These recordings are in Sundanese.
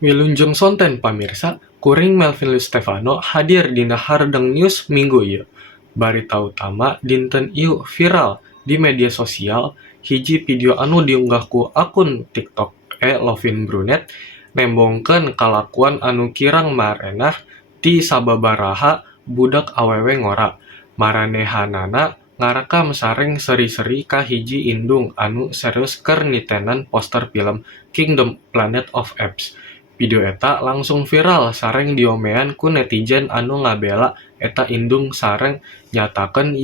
Wilujeng sonten pamirsa, kuring Melvin Stefano hadir dina Hardeng News minggu ieu. Barita utama dinten ieu viral di media sosial, hiji video anu diunggah ku akun TikTok Lovin Brunet nembongkeun kalakuan anu kirang marenah ti sababaraha budak awewe ngora. Maranehanana ngarekam sareng seri-seri ka hiji indung anu serius keur nitenan poster film Kingdom Planet of Apes. Video eta langsung viral sareng diomean ku netizen anu ngabela eta indung sareng nyatakeun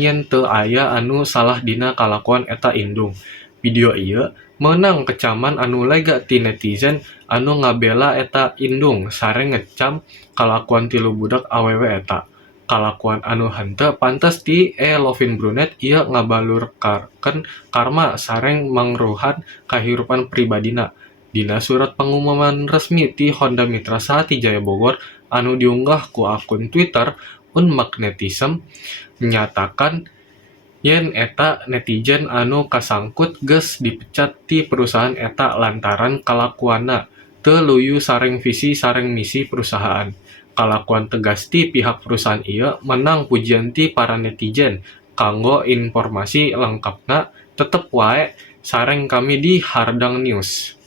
yen teu aya anu salah dina kalakuan eta indung. Video ieu meunang kecaman anu lega ti netizen anu ngabela eta indung sareng ngecam kalakuan tilu budak awewe eta. Kalakuan anu henteu pantes ti Lovin Brunet ieu ngabalurkeun karma sareng mangruhan kahirupan pribadina. Dina surat pengumuman resmi ti Honda Mitra Sahati Jaya Bogor anu diunggah ku akun Twitter Unmagnetism menyatakan yen eta netizen anu kasangkut geus dipecat ti perusahaan eta lantaran kalakuanna teu luyu sareng visi sareng misi perusahaan. Kalakuan tegas ti pihak perusahaan ieu menang pujian ti para netizen. Kanggo informasi lengkapna tetep wae sareng kami di Hardang News.